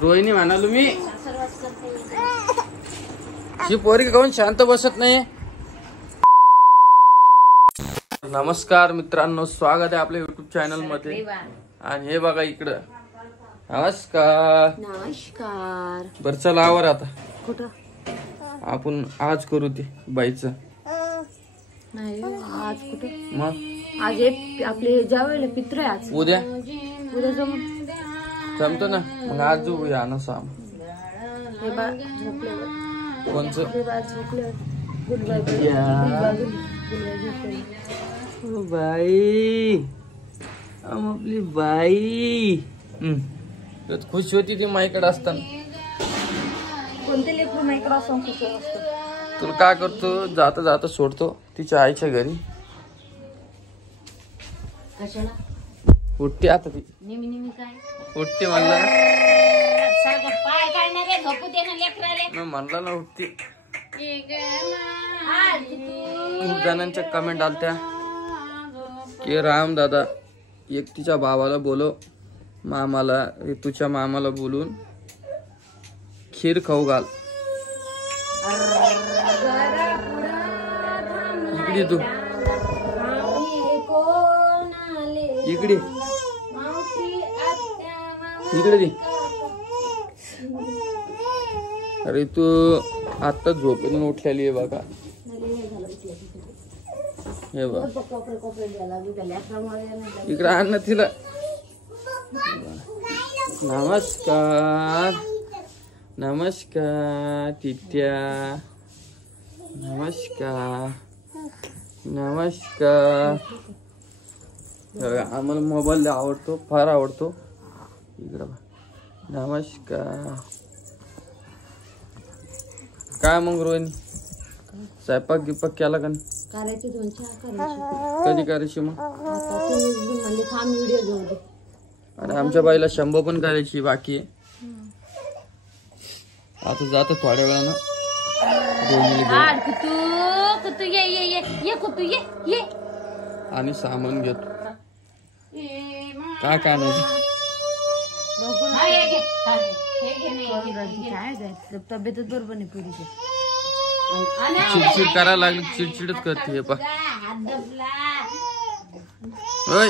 रोहिणी म्हणालो मी. ही पोरगी काऊन शांत बसत नाही. नमस्कार मित्रांनो, स्वागत आहे आपल्या युट्यूब चॅनल मध्ये. आणि हे बघा इकडं. नमस्कार. नमस्कार. बर चला आवर आता. कुठं आपण आज करू ते बाईचं. नाही आज कुठं. मग आज आपले जावयाला पित्र आहे. आज उद्या जमतो ना. मग आज जाऊया ना साम. हे बा झोपल्यावर. कोणचं हे बा झोपल्यावर. गुड बाय बाई. आपली बाई खुश होती ती माईकडे असताना. कोणते लेकरू माईकडे असं खुश असतं. तुला काय करतो, जाता जाता सोडतो तिच्या आईच्या घरी. कशाला उठते आता ती. नेहमी नेहमी काय उठते म्हणलं पाय काढणार रे. झोपू दे ना लेकराले. ना, म्हणलं ना उठते. खूप जणांच्या कमेंट आलत्या की राम दादा एकटीच्या भावाला बोलव, मामाला तुझ्या मामाला बोलून खीर खाऊ घाल. इकडे तू इकडे इकडे दे. अरे तू आता झोपेतून उठलेली आहे बघा. हे बघ इकडे आण ना तिला. नमस्कार नमस्कार तित्या. नमस्कार नमस्कार. आम्हाला मोबाईल आवडतो, फार आवडतो. इकडं नमस्कार. काय मग रोहिणी, स्वयंपाक गिपाक केला का? करायची 2-4 कधी करायची मग? म्हणजे थांब व्हिडिओ घेऊ दे. अरे आमच्या बाईला 100 पण करायची बाकी आहे. आता जातो थोड्या वेळानं आणि सामान घेतो. काय काय नाही तब्येतच बरोबर नाही पुरीची. चिडचिड करायला लागली, चिडचिडच करते. पा होय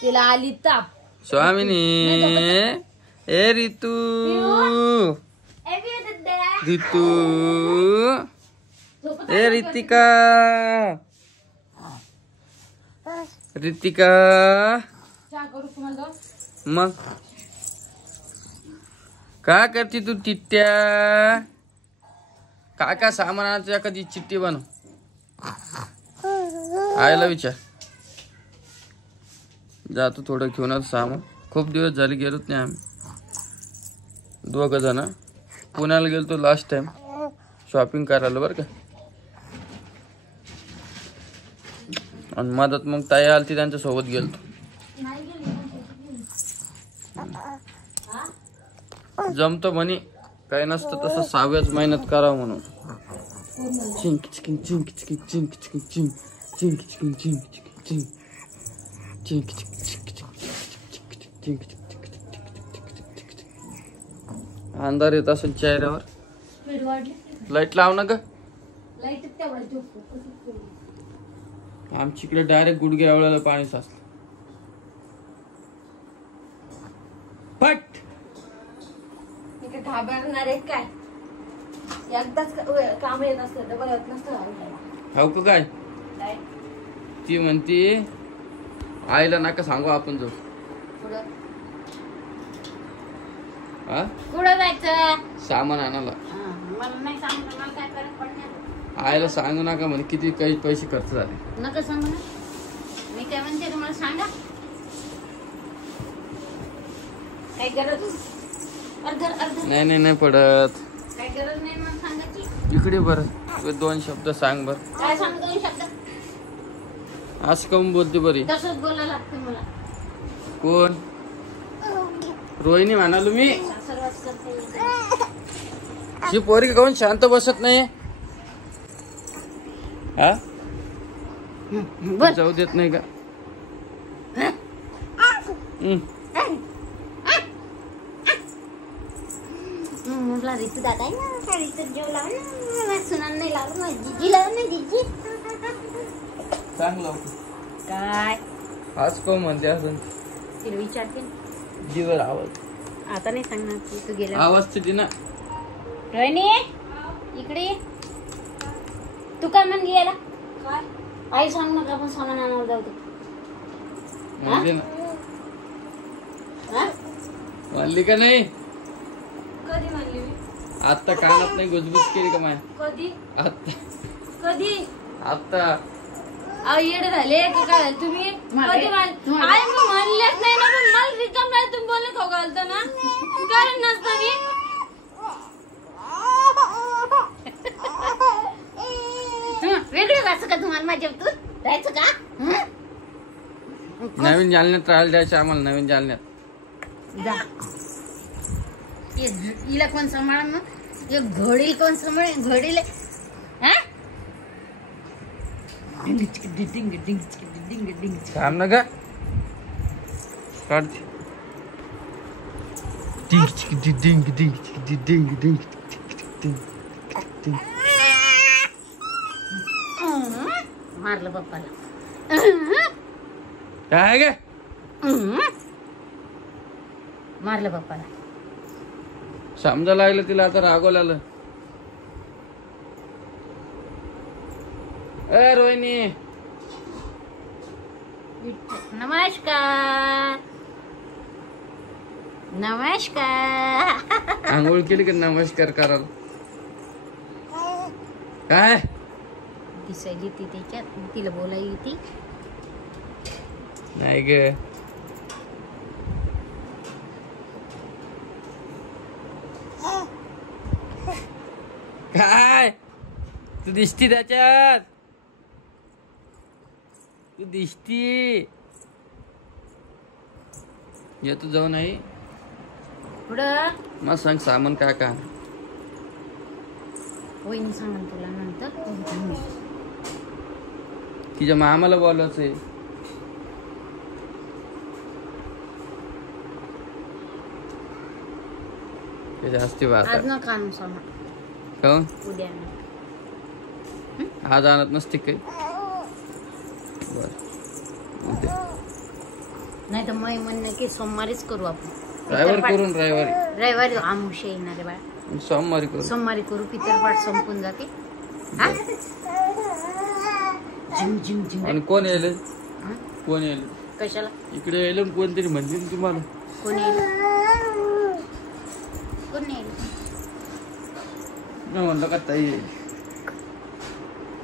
तिला आली ताप. स्वामिनी. ए रितू रितू. ए रितिका रितिका. मग काय करते तू तित्या? काय सामानाचं एखादी चिठ्ठी बनव. आयला विचार. जातो थोडं घेऊन सामान. खूप दिवस झाले गेलोच नाही आम्ही. 2 जण पुण्याला गेलतो लास्ट टाइम शॉपिंग करायला बरं का. आणि मदत मग ताई आलती, त्यांच्या सोबत गेलतो. जमतो म्हणे, काही नसतं तसं 6व्याच महिन्यात करावं म्हणून. Chink chink chink chink chink chink chink chink chink chink chink chink chink chink. अंधार येत असेल चेहऱ्यावर. लाईट लाव ना ग. आमच्या इकडे डायरेक्ट गुडघ्या एवढ्याला पाणी साचलं. पट घाबरणार आहे काय? एकदाच काम येत असतं डबल येत नसतं. हो का काय? ती म्हणती आईला नका सांगू, आपण जाऊ. कुठं जायचं? सामान आणायला. मला नाही सांगू. मला काय फरक पडणार. आईला सांगू नका म्हणे, किती काही पैसे खर्च झाले. नका सांगू ना. मी काय म्हणते तुम्हाला सांगा. काय गरज? नाही नाही नाही पडत. काय गरज नाही मग सांगायची. इकडे बर 2 शब्द सांग बर. काय सांग 2 शब्द? असं काऊन बोलते बरी? तसंच बोलायला लागतं मला. कोण? रोहिणी म्हणालो मी. ही पोरगी काऊन शांत बसत नाही. हा जाऊ देत नाही का? आपला ऋतू दादा आहे ना, ऋतू जेव लाव ना, सुनान नाही लावलं ना, जिजी लाव ना, जिजी. चांगलं काय आज कोण म्हणते असं तिला विचारते जीवर आवाज आता नाही सांगणार तू गेला आवाज तिथे ना. रोहिणी इकडे ये. तू काय म्हणली याला? आई सांग ना आपण सामान आणायला जाऊ दे. म्हणली ना. म्हणली का नाही? कधी म्हणली मी? आता कानात नाही गुजबुज केली का माय? कधी आता कधी आता येडे झाले की काय तुम्ही? कधी आई म्हणलेच नाही ना, पण मला रिकाम नाही तुम्ही बोलले खाऊ घालता ना, कारण नसतं मी. वेगळं व्हायचं का तुम्हाला माझ्या तू राहायचं का? नवीन जालन्यात राहायला द्यायचं आम्हाला. नवीन जालन्यात जा. हिला कोण सांभाळ मग? घडील कोण सांभाळ? घडील थांब ना का काढते. मारलं पप्पाला. काय गे मारलं पप्पाला. समजा लागलं तिला आता रागवलं आलं. ए रोहिणी नमस्कार नमस्कार. आंघोळ केली का नमस्कार कराल? काय दिसायली ती त्याच्यात, तिला बोलायली ती नाही ग. काय तू दिसती त्याच्यात, तू दिसती. येतो जाऊ नाही पुढं. मग सांग सामान काय का. वहिनी सांगा तुला नंतर. तिच्या मामाला बोलायचंय. जास्ती बात आज न कानू सामान काऊन उद्या आज आणत नसते काही. बर नाही तर मी म्हणणं की सोमवारीच करू आपण. ड्रायव्हर करून रविवारी आमुष्य येणार आहे बाळा. सोमवारी करू. सोमवारी करू. पितरपाठ संपून जाते. हा जिम जिम जिम. आणि कोण येईल? कोण येईल? कशाला इकडे येईल कोणतरी म्हणते ना तुम्हाला. कोण येईल? कोण येईल? म्हणलं का ताई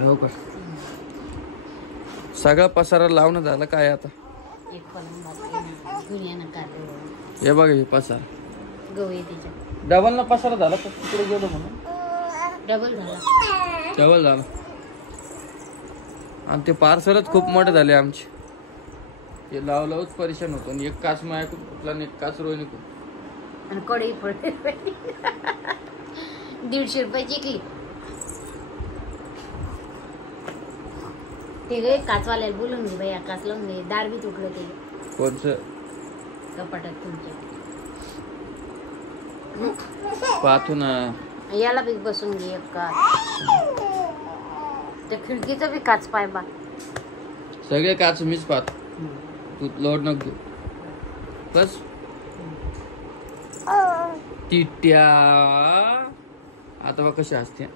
हो का. सगळा पसारा लावणं झालं काय आता. एक पलंग बाकी दुनियानं काढलं. हे बघ हे पसारा गहू आहे त्याच्यात. डबल ना पसारा झाला का तिकडे गेलो म्हणून. डबल झाला. डबल झाला. आणि ते पार्सलच खूप मोठे झाले आमचे. ते लावलाच परेशान होतो. आणि एक काच माझ्याकडून कुठला आणि एक काच रोहिणी कुठं. आणि कढई पडली 150 रुपयाची की. ते गे काचवाल्याला बोलून घे बाई. काच लावून घे. दार बी तुटलं ते. कोणचं कपाटात तुमच्या. पाहतो ना. याला बी बसून घे एक काच. त्या खिडकीचं बी काच पाय बा. सगळे काच मीच पाहतो. तू लोड नको घेऊ बस. टिट्या आता बघ कशी असते.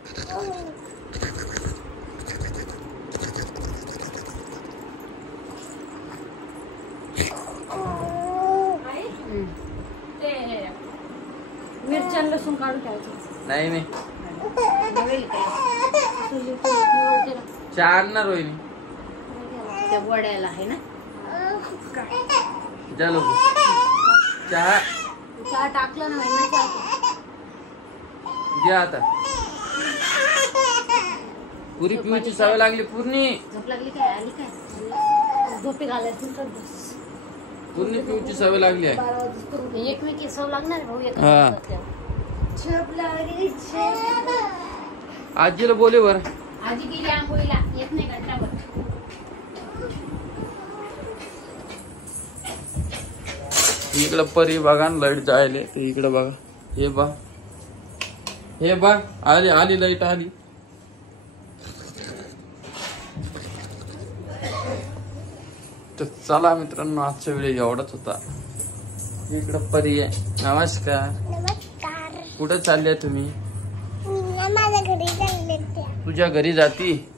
मिरच्या लसूण काढून ठेवायचं. नाही नाही चार ना रोहिणी. त्या वड्याला आहे ना. जा लोक चहा चहा टाकलं ना महिना चहा. घ्या आता. पुरी पिऊची सवय लागली. पूर्णी झोप लागली काय? आली काय? झोपी घालायची. पूर्णी पिऊची सवय लागली आहे. एकमेकी सव लागणार भाऊ. हा आजीला बोले बर. आजी गेली आंघोळीला. येत नाही गटरावर. इकडं परी बघा लाईट जायले. तर इकडे बघा हे बा हे बघ आली आली लाईट आली. तर चला मित्रांनो, आजचा व्हिडिओ एवढाच होता. इकडं परी आहे. नमस्कार. नमस्कार. कुठं चालले तुम्ही? माझ्या घरी चालले. तुझ्या घरी जाती?